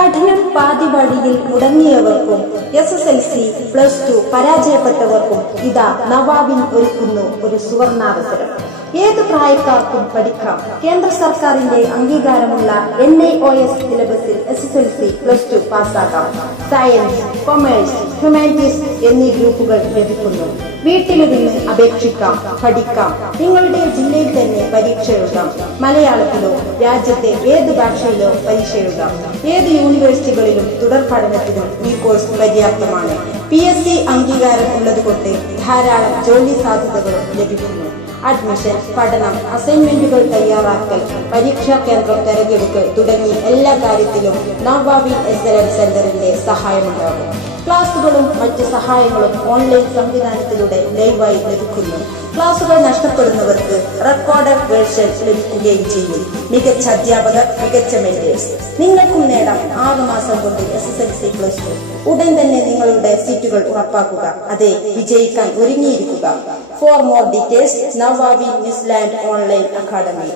പഠനം പാതിവഴിയിൽ മുടങ്ങിയവർക്കും SSLC +2 പരാജയപ്പെട്ടവർക്കും ഇതാ നവാബിൻ ഒരുക്കുന്നു ഒരു സുവർണാവസരം. ഏത് പ്രായക്കാർക്കും പഠിക്കാം. കേന്ദ്ര സർക്കാരിന്റെ അംഗീകാരമുള്ള NIOS സിലബസിൽ SSLC +2 പാസ്സാക്കാം. സയൻസ്, കൊമേഴ്സ്, ഹ്യൂമാനിറ്റീസ് എന്നീ ഗ്രൂപ്പുകൾ ലഭിക്കുന്നു. വീട്ടിലിരുന്ന് അപേക്ഷിക്കാം, പഠിക്കാം. നിങ്ങളുടെ ജില്ലയിൽ തന്നെ പരീക്ഷ എഴുതാം. മലയാളത്തിലോ രാജ്യത്തെ ഏത് ഭാഷയിലോ പരീക്ഷ എഴുതാം. ഏത് യൂണിവേഴ്സിറ്റികളിലും തുടർ പഠനത്തിനും ഈ കോഴ്സ് പര്യാപ്തമാണ്. PSC അംഗീകാരം ഉള്ളതുകൊണ്ട് ധാരാളം ജോലി സാധ്യതകളും ലഭിക്കുന്നു. അഡ്മിഷൻ, പഠനം, അസൈൻമെന്റുകൾ തയ്യാറാക്കൽ, പരീക്ഷാ കേന്ദ്രം തെരഞ്ഞെടുക്കൽ തുടങ്ങി എല്ലാ കാര്യത്തിലും നവാബിൻ SLM സെന്ററിന്റെ സഹായമുണ്ടാകും. ക്ലാസുകളും മറ്റ് സഹായങ്ങളും ഓൺലൈൻ സംവിധാനത്തിലൂടെ ലൈവായി ലഭിക്കുന്നു. ക്ലാസുകൾ നഷ്ടപ്പെടുന്നവർക്ക് റെക്കോർഡഡ് വേർഷൻ ലഭിക്കുകയും ചെയ്യും. മികച്ച അധ്യാപകർ, മികച്ച മെന്റേഴ്സ്. നിങ്ങൾക്കും നേടാം 6 മാസം കൊണ്ട് SSLC +2. ഉടൻ തന്നെ നിങ്ങളുടെ സീറ്റുകൾ ഉറപ്പാക്കുക. അതെ, വിജയിക്കാൻ ഒരുങ്ങിയിരിക്കുക. ഫോർ മോർ ഡീറ്റെയിൽസ്, നവാബിൻ മിസ്ലാൻഡ് ഓൺലൈൻ അക്കാഡമി.